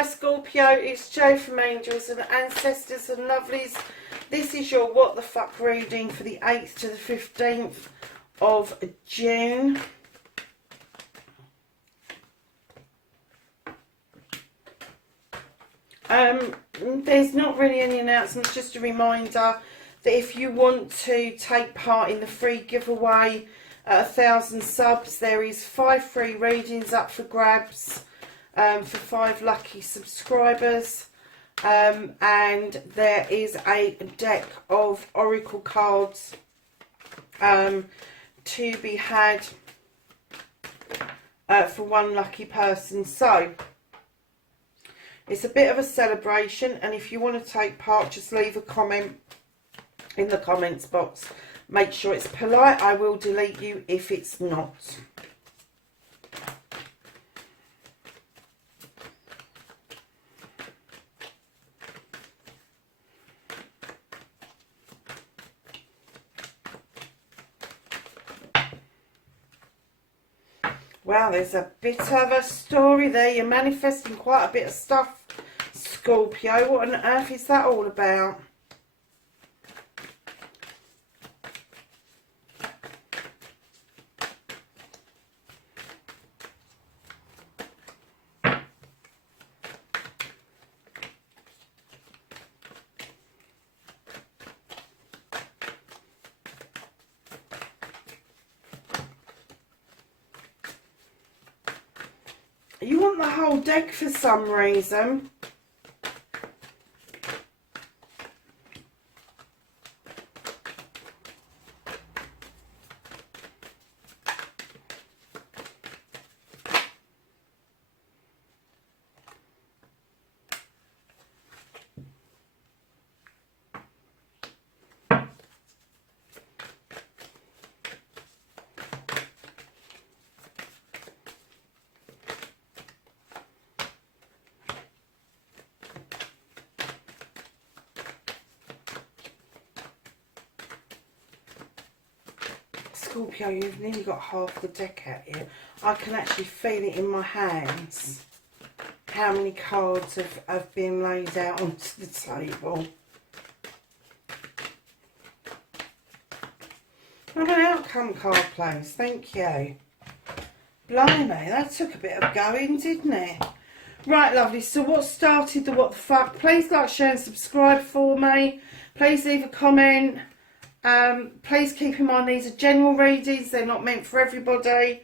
Hi Scorpio, it's Jo from Angels and Ancestors and Lovelies. This is your What the Fuck reading for the 8th to the 15th of June. There's not really any announcements, just a reminder that if you want to take part in the free giveaway at 1,000 subs, there is 5 free readings up for grabs. For 5 lucky subscribers, and there is a deck of oracle cards to be had for 1 lucky person. So it's a bit of a celebration, and if you want to take part, just leave a comment in the comments box. Make sure it's polite. I will delete you if it's not. Wow, there's a bit of a story there. You're manifesting quite a bit of stuff, Scorpio. What on earth is that all about? You want the whole deck for some reason. Scorpio, you've nearly got half the deck out here. I can actually feel it in my hands. How many cards have been laid out onto the table. What an outcome card, please. Thank you. Blimey, that took a bit of going, didn't it? Right, lovely. So what started the what the fuck? Please like, share and subscribe for me. Please leave a comment. Please keep in mind these are general readings, they're not meant for everybody.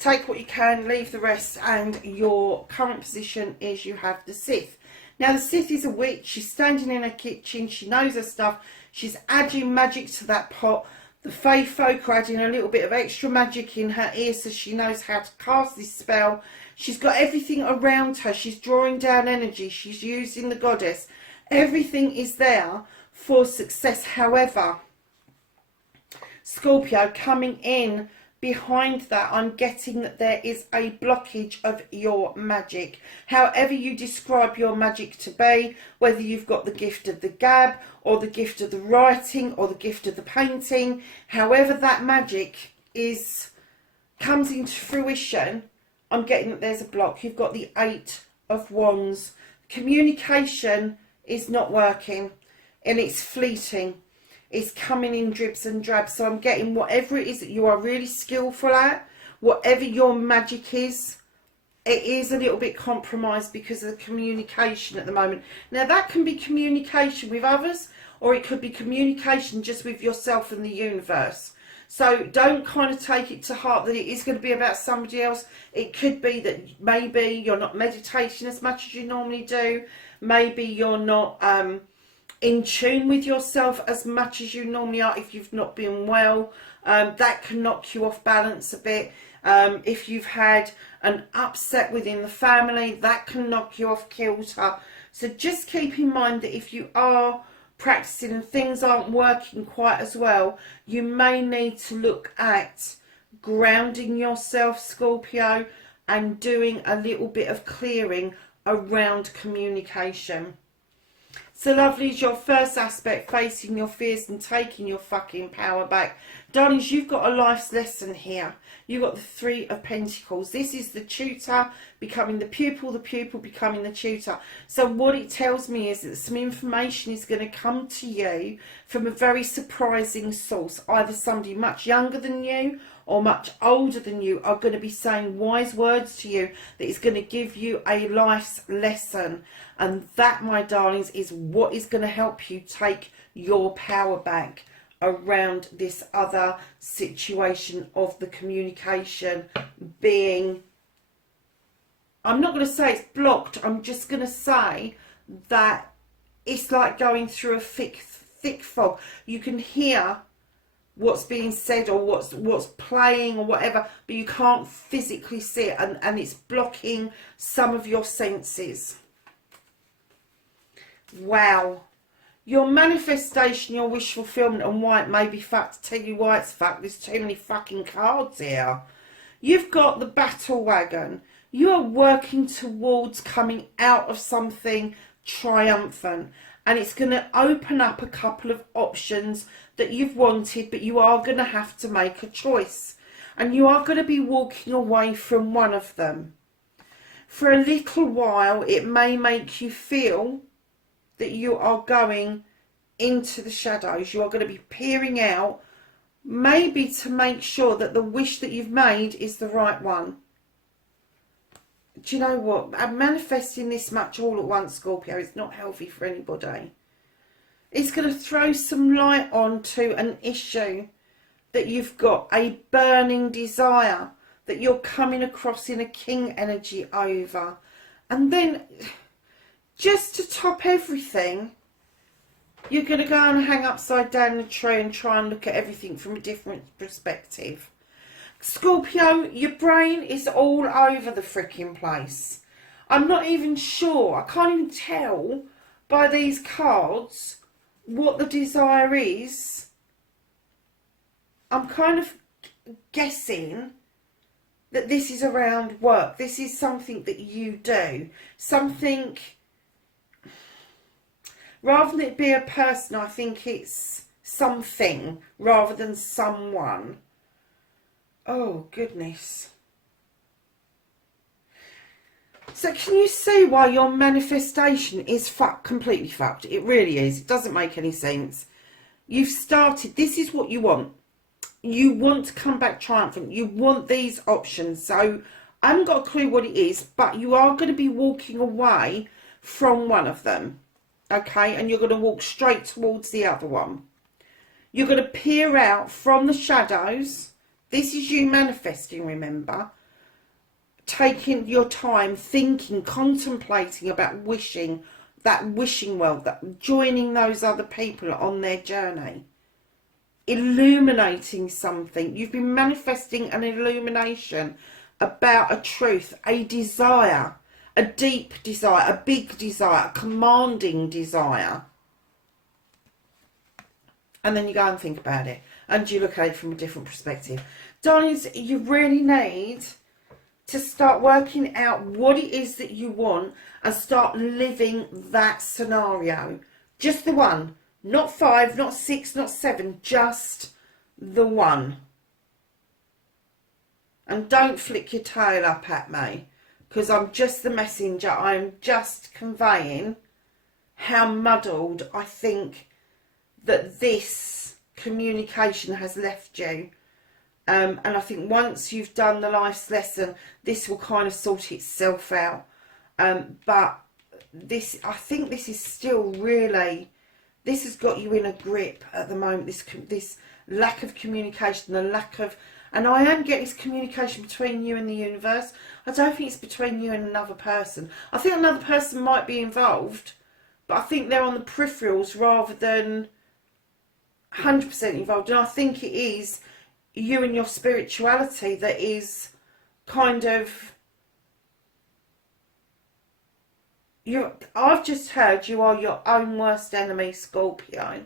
Take what you can, leave the rest, and your current position is you have the Sith. Now the Sith is a witch. She's standing in her kitchen, she knows her stuff, she's adding magic to that pot. The Fae folk are adding a little bit of extra magic in her ear so she knows how to cast this spell. She's got everything around her, she's drawing down energy, she's using the goddess. Everything is there for success. However, Scorpio, coming in behind that, I'm getting that there is a blockage of your magic. However you describe your magic to be, whether you've got the gift of the gab or the gift of the writing or the gift of the painting, however that magic comes into fruition, I'm getting that there's a block. You've got the 8 of Wands. Communication is not working and it's fleeting. It's coming in dribs and drabs. So I'm getting whatever it is that you are really skillful at, whatever your magic is, it is a little bit compromised because of the communication at the moment. Now that can be communication with others, or it could be communication just with yourself and the universe. So don't kind of take it to heart that it is going to be about somebody else. It could be that maybe you're not meditating as much as you normally do. Maybe you're not in tune with yourself as much as you normally are if you've not been well. That can knock you off balance a bit. If you've had an upset within the family, that can knock you off kilter. So just keep in mind that if you are practicing and things aren't working quite as well, you may need to look at grounding yourself, Scorpio, and doing a little bit of clearing around communication. So lovely is your first aspect, facing your fears and taking your fucking power back. Darlings, you've got a life's lesson here. You've got the Three of Pentacles. This is the tutor becoming the pupil becoming the tutor. So what it tells me is that some information is going to come to you from a very surprising source. Either somebody much younger than you or much older than you are going to be saying wise words to you that is going to give you a life's lesson. And that, my darlings, is what is going to help you take your power back around this other situation of the communication being, I'm not going to say it's blocked, I'm just going to say that it's like going through a thick fog. You can hear what's being said or what's playing or whatever, but you can't physically see it, and it's blocking some of your senses. Wow. Your manifestation, your wish fulfillment, and why it may be fact. To tell you why it's fact, there's too many fucking cards here. You've got the battle wagon. You are working towards coming out of something triumphant. And it's going to open up a couple of options that you've wanted, but you are going to have to make a choice. And you are going to be walking away from one of them. For a little while, it may make you feel that you are going into the shadows. You are going to be peering out, maybe to make sure that the wish that you've made is the right one. Do you know what? I'm manifesting this much all at once, Scorpio, is not healthy for anybody. It's going to throw some light onto an issue that you've got, a burning desire that you're coming across in a king energy over. And then, just to top everything, you're going to go and hang upside down the tree and try and look at everything from a different perspective. Scorpio, your brain is all over the freaking place. I'm not even sure, I can't even tell by these cards what the desire is. I'm kind of guessing that this is around work. This is something that you do. Something, rather than it be a person, I think it's something rather than someone. Oh, goodness. So can you see why your manifestation is completely fucked? It really is. It doesn't make any sense. You've started, this is what you want. You want to come back triumphant. You want these options. So I haven't got a clue what it is, but you are going to be walking away from one of them. Okay, and you're going to walk straight towards the other one. You're going to peer out from the shadows. This is you manifesting, remember. Taking your time, thinking, contemplating about wishing, that wishing world, that joining those other people on their journey. Illuminating something. You've been manifesting an illumination about a truth, a desire, a deep desire, a big desire, a commanding desire. And then you go and think about it. And you look at it from a different perspective. Darlings, you really need to start working out what it is that you want and start living that scenario. Just the one. Not 5, not 6, not 7. Just the one. And don't flick your tail up at me, because I'm just the messenger. I'm just conveying how muddled I think that this communication has left you. And I think once you've done the life's lesson, this will kind of sort itself out. But this, I think this is still really, this has got you in a grip at the moment. This lack of communication, the lack of, and I am getting this communication between you and the universe. I don't think it's between you and another person. I think another person might be involved, but I think they're on the peripherals rather than 100% involved. And I think it is you and your spirituality that is kind of, I've just heard you are your own worst enemy, Scorpio.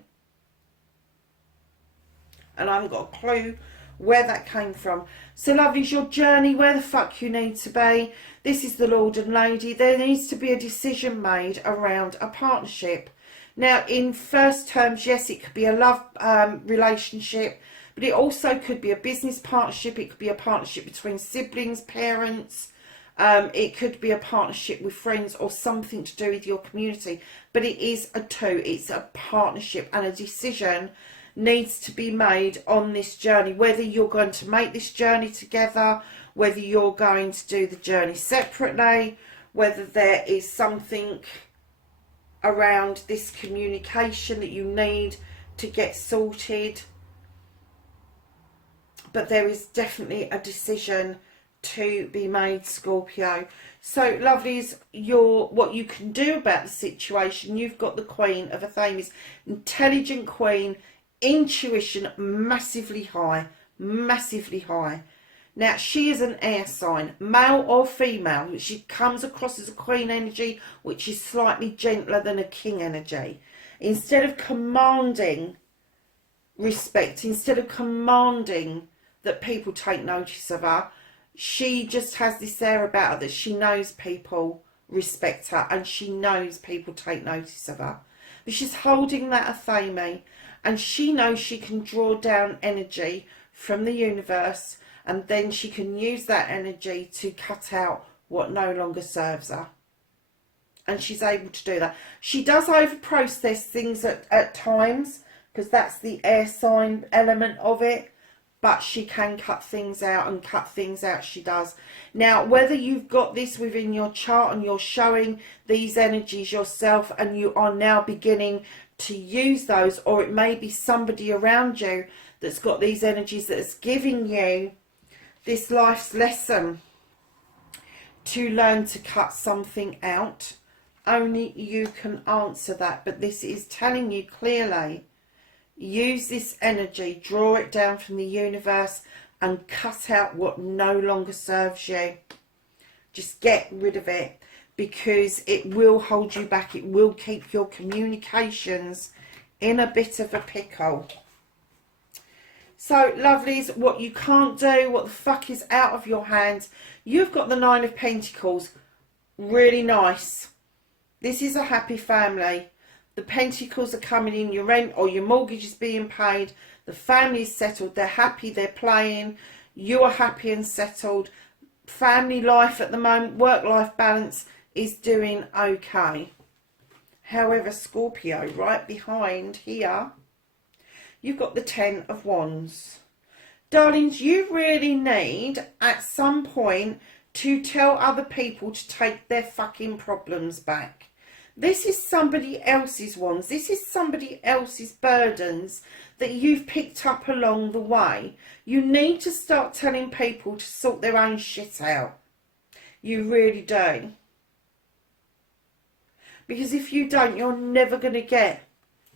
And I haven't got a clue where that came from. So lovelies, your journey, where the fuck you need to be. This is the Lord and Lady. There needs to be a decision made around a partnership. Now, in first terms, yes, it could be a love relationship, But it also could be a business partnership. It could be a partnership between siblings, parents. It could be a partnership with friends or something to do with your community. But it is a two. It's a partnership, and a decision needs to be made on this journey. Whether you're going to make this journey together, whether you're going to do the journey separately, whether there is something around this communication that you need to get sorted. But there is definitely a decision to be made, Scorpio. So, lovelies, what you can do about the situation, you've got the Queen of Athames, intelligent Queen, intuition massively high, massively high. Now, she is an air sign, male or female. She comes across as a Queen energy, which is slightly gentler than a King energy. Instead of commanding respect, instead of commanding that people take notice of her, she just has this air about her that she knows people respect her and she knows people take notice of her. But she's holding that Athame, and she knows she can draw down energy from the universe, and then she can use that energy to cut out what no longer serves her. And she's able to do that. She does over-process things at times, because that's the air sign element of it. But she can cut things out, and cut things out she does. Now, whether you've got this within your chart and you're showing these energies yourself and you are now beginning to use those, or it may be somebody around you that's got these energies that's giving you this life's lesson to learn to cut something out, only you can answer that. But this is telling you clearly, use this energy, draw it down from the universe and cut out what no longer serves you. Just get rid of it, because it will hold you back. It will keep your communications in a bit of a pickle. So, lovelies, what you can't do, what the fuck is out of your hands, you've got the Nine of Pentacles. Really nice. This is a happy family. The Pentacles are coming in, your rent or your mortgage is being paid, the family is settled, they're happy, they're playing, you are happy and settled. Family life at the moment, work-life balance is doing okay. However, Scorpio, right behind here, you've got the Ten of Wands. Darlings, you really need at some point to tell other people to take their fucking problems back. This is somebody else's wands. This is somebody else's burdens that you've picked up along the way. You need to start telling people to sort their own shit out. You really do. Because if you don't, you're never going to get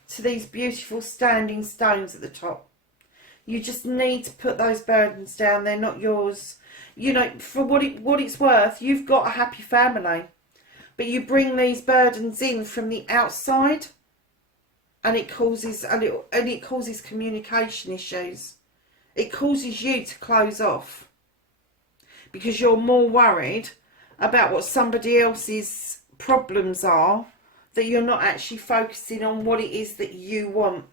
to these beautiful standing stones at the top. You just need to put those burdens down. They're not yours. You know, for what it's worth, you've got a happy family. But you bring these burdens in from the outside, and it causes communication issues. It causes you to close off because you're more worried about what somebody else's problems are, that you're not actually focusing on what it is that you want.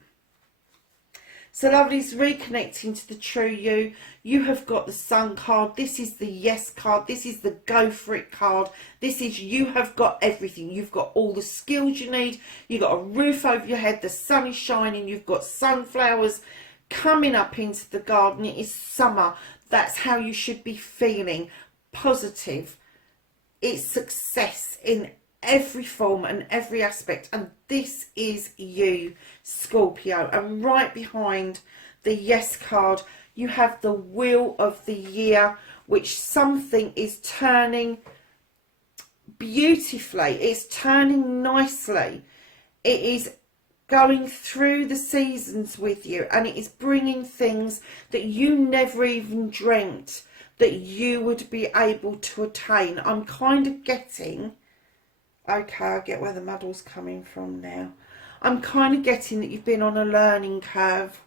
So, lovelies, reconnecting to the true you. You have got the Sun card. This is the yes card. This is the go for it card. This is you have got everything. You've got all the skills you need. You've got a roof over your head. The sun is shining. You've got sunflowers coming up into the garden. It is summer. That's how you should be feeling. Positive. It's success in every form and every aspect, and this is you, Scorpio. And right behind the yes card, you have the Wheel of the Year, which something is turning beautifully. It's turning nicely. It is going through the seasons with you, and it is bringing things that you never even dreamt that you would be able to attain. I'm kind of getting, okay, I get where the muddle's coming from now. I'm kind of getting that you've been on a learning curve,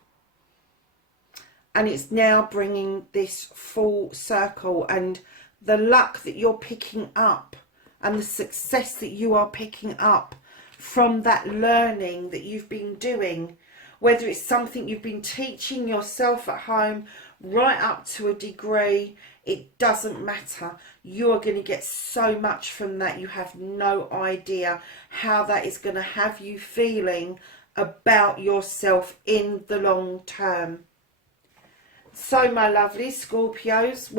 and it's now bringing this full circle, and the luck that you're picking up and the success that you are picking up from that learning that you've been doing whether it's something you've been teaching yourself at home right up to a degree, it doesn't matter. You are going to get so much from that. You have no idea how that is going to have you feeling about yourself in the long term. So my lovely Scorpios,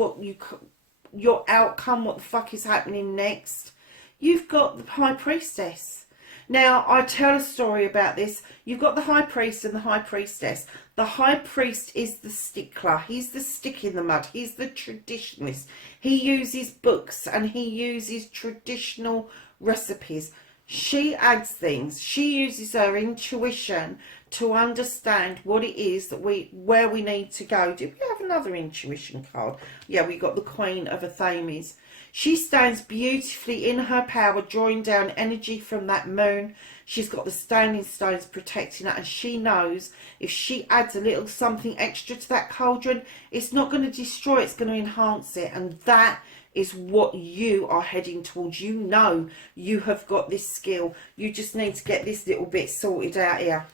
your outcome, what the fuck is happening next? You've got the High Priestess. Now, I tell a story about this. You've got the High Priest and the High Priestess. The High Priest is the stickler. He's the stick in the mud. He's the traditionalist. He uses books and he uses traditional recipes. She adds things. She uses her intuition to understand what it is that where we need to go. Did we have another intuition card? Yeah, we got the Queen of Athames. She stands beautifully in her power, drawing down energy from that moon. She's got the standing stones protecting her, and she knows if she adds a little something extra to that cauldron, it's not going to destroy it, it's going to enhance it. And that is what you are heading towards. You know you have got this skill. You just need to get this little bit sorted out here.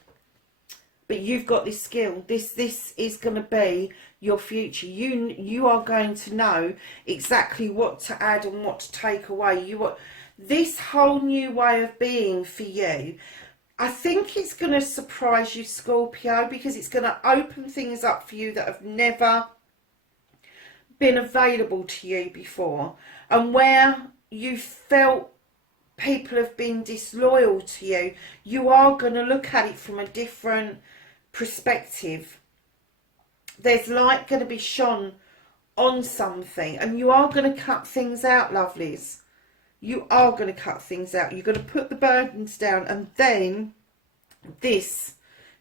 But you've got this skill. This is going to be your future. You are going to know exactly what to add and what to take away. This whole new way of being for you, I think it's going to surprise you, Scorpio, because it's going to open things up for you that have never been available to you before. And where you felt people have been disloyal to you, you are going to look at it from a different perspective. There's light going to be shone on something, and you are going to cut things out, lovelies. You are going to cut things out. You're going to put the burdens down, and then this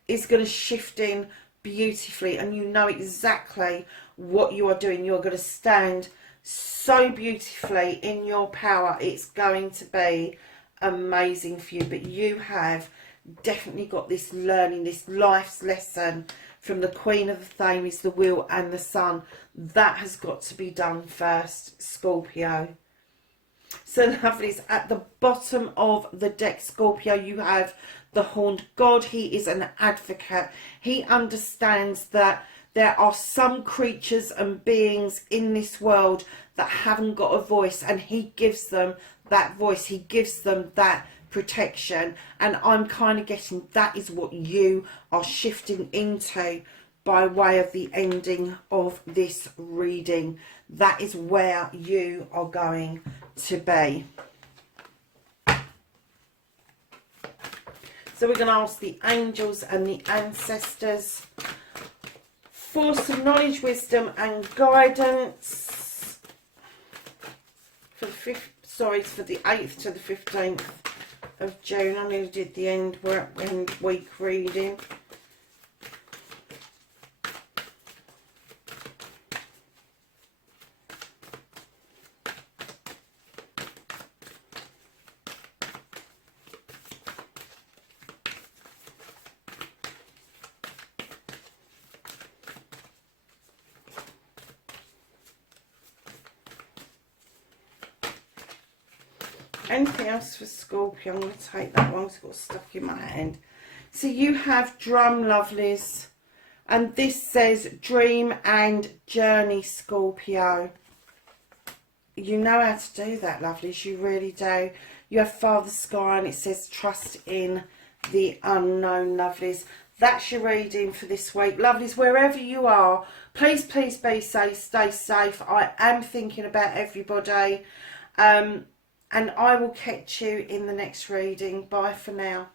is going to shift in beautifully, and you know exactly what you are doing. You're going to stand so beautifully in your power. It's going to be amazing for you. But you have definitely got this learning, this life's lesson from the Queen of the Thames, the Wheel and the Sun. That has got to be done first, Scorpio. So lovelies, at the bottom of the deck, Scorpio, you have the Horned God. He is an advocate. He understands that there are some creatures and beings in this world that haven't got a voice, and he gives them that voice. He gives them that protection, and I'm kind of getting that is what you are shifting into by way of the ending of this reading. That is where you are going to be. So we're going to ask the angels and the ancestors for some knowledge, wisdom and guidance for the 8th to the 15th of June. I nearly did the end week reading. Anything else for Scorpio? I'm going to take that one because it's got stuck in my hand. So you have drum, lovelies. And this says dream and journey, Scorpio. You know how to do that, lovelies. You really do. You have Father Sky and it says trust in the unknown, lovelies. That's your reading for this week. Lovelies, wherever you are, please, please be safe. Stay safe. I am thinking about everybody. And I will catch you in the next reading. Bye for now.